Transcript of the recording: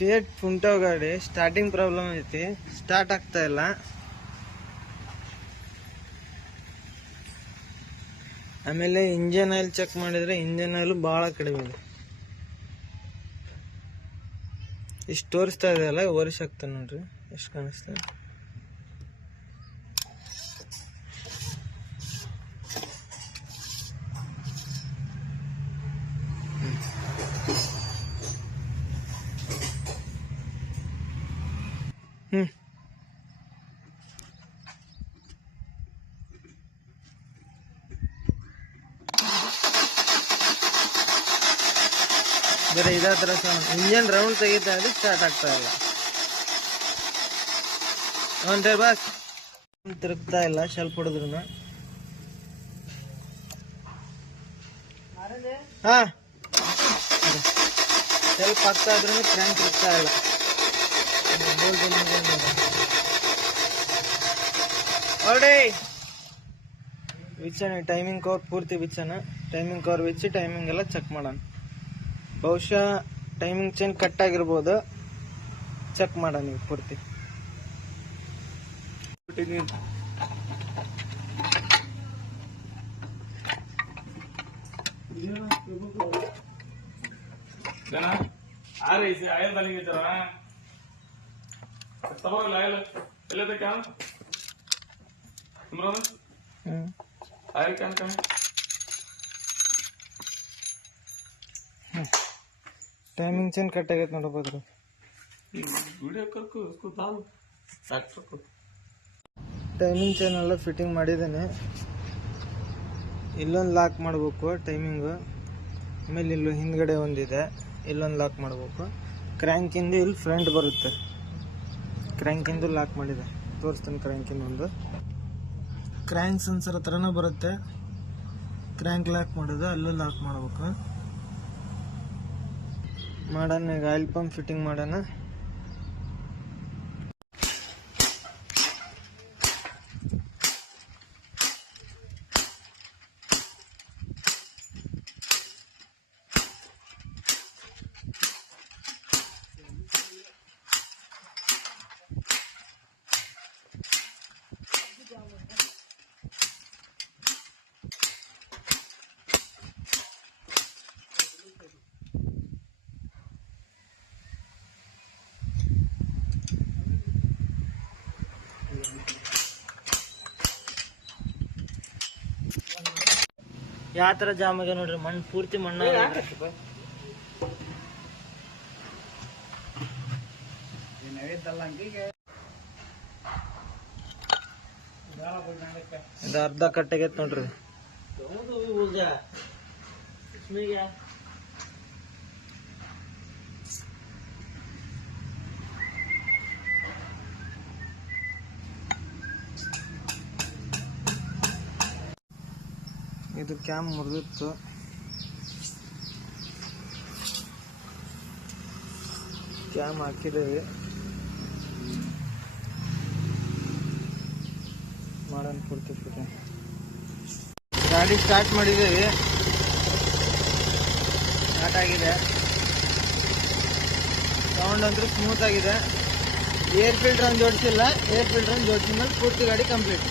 Fiat ಪುಂಟೋ ಗಾಡಿ starting problem ಐತಿ, start ಆಗ್ತಾ ಇಲ್ಲ. ಆಮೇಲೆ ಇಂಜನ್ ಆಯಿಲ್ ಚೆಕ್ ಮಾಡಿದ್ರೆ ಇಂಜನ್ ಆಯಿಲ್ ಭಾಳ ಕಡಿಮೆ ಇದೆ. ಇಷ್ಟು ತೋರಿಸ್ತಾ ಇದೆಯಲ್ಲ, ವರ್ಷ ಆಗ್ತಾನೆ ನೋಡ್ರಿ ಎಷ್ಟು ಕಾಣಿಸ್ತದೆ. ಬೇರೆ ಇದೇ ಥರ ಇಂಜನ್ ರೌಂಡ್ ತೆಗಿತಾ ಇದೆ, ಸ್ಟಾರ್ಟ್ ಆಗ್ತಾ ಇಲ್ಲ. ಒಂದು ಬಾಸ್ ತಿರುಗ್ತಾ ಇಲ್ಲ, ಸ್ವಲ್ಪ ಹೊಡೆದ್ರು. ಹಾ, ಸ್ವಲ್ಪ ಆಗ್ತಾ ಇದ್ರೂ ಕ್ರ್ಯಾಂಕ್ ತಿರುಗ್ತಾ ಇಲ್ಲ. ಹೊರಡಿ ಬಿಚ್ಚಣ, ಟೈಮಿಂಗ್ ಕವರ್ ಪೂರ್ತಿ ಬಿಚ್ಚಣ. ಟೈಮಿಂಗ್ ಕವರ್ ಬಿಚ್ಚಿ ಟೈಮಿಂಗ್ ಎಲ್ಲ ಚೆಕ್ ಮಾಡೋಣ. ಬಹುಶಃ ಟೈಮಿಂಗ್ ಚೈನ್ ಕಟ್ ಆಗಿರ್ಬೋದು, ಚೆಕ್ ಮಾಡೋಣ ನೀವು ಪೂರ್ತಿ. ಟೈಮಿಂಗ್ ಚೇನ್ ಕಟ್ ಆಗೈತೆ ನೋಡಬಹುದು. ಟೈಮಿಂಗ್ ಚೇನ್ ಎಲ್ಲ ಫಿಟ್ಟಿಂಗ್ ಮಾಡಿದ್ದೇನೆ. ಇಲ್ಲೊಂದು ಲಾಕ್ ಮಾಡಬೇಕು ಟೈಮಿಂಗು. ಆಮೇಲೆ ಇಲ್ಲೂ ಹಿಂದ್ಗಡೆ ಒಂದಿದೆ, ಇಲ್ಲೊಂದು ಲಾಕ್ ಮಾಡಬೇಕು. ಕ್ರ್ಯಾಂಕಿಂದು ಇಲ್ಲಿ ಫ್ರಂಟ್ ಬರುತ್ತೆ, ಕ್ರ್ಯಾಂಕಿಂದು ಲಾಕ್ ಮಾಡಿದೆ, ತೋರಿಸ್ತಾನೆ. ಕ್ರ್ಯಾಂಕಿಂದು ಒಂದು ಕ್ರ್ಯಾಂಕ್ ಸೆನ್ಸರ್ ಹತ್ರನೂ ಬರುತ್ತೆ. ಕ್ರ್ಯಾಂಕ್ ಲಾಕ್ ಮಾಡೋದು, ಅಲ್ಲೂ ಲಾಕ್ ಮಾಡಬೇಕು. ಮಾಡೋಣ ಈಗ, ಆಯಿಲ್ ಪಂಪ್ ಫಿಟ್ಟಿಂಗ್ ಮಾಡೋಣ. ಯಾವ ಥರ ಜಾಮ್ ಆಗ ನೋಡ್ರಿ, ಮಣ್ಣು ಪೂರ್ತಿ ಮಣ್ಣು. ಇದು ಅರ್ಧ ಕಟ್ಟಾಗೈತೆ ನೋಡ್ರಿ. ಇದು ಕ್ಯಾಮ್ ಮುರಿದಿತ್ತು, ಕ್ಯಾಮ್ ಹಾಕಿದ್ದೇವೆ. ಮಾಡೋಣ ಪೂರ್ತಿ ಫಿಟ್ಟಿಂಗ್. ಗಾಡಿ ಸ್ಟಾರ್ಟ್ ಮಾಡಿದ್ದೇವೆ, ಸ್ಟಾರ್ಟ್ ಆಗಿದೆ. ಸೌಂಡ್ ಅಂತೂ ಸ್ಮೂತ್ ಆಗಿದೆ. ಏರ್ ಫಿಲ್ಟರ್ ಜೋಡಿಸಿಲ್ಲ, ಏರ್ ಫಿಲ್ಟರ್ ಜೋಡಿಸಿದ ಮೇಲೆ ಪೂರ್ತಿ ಗಾಡಿ ಕಂಪ್ಲೀಟ್.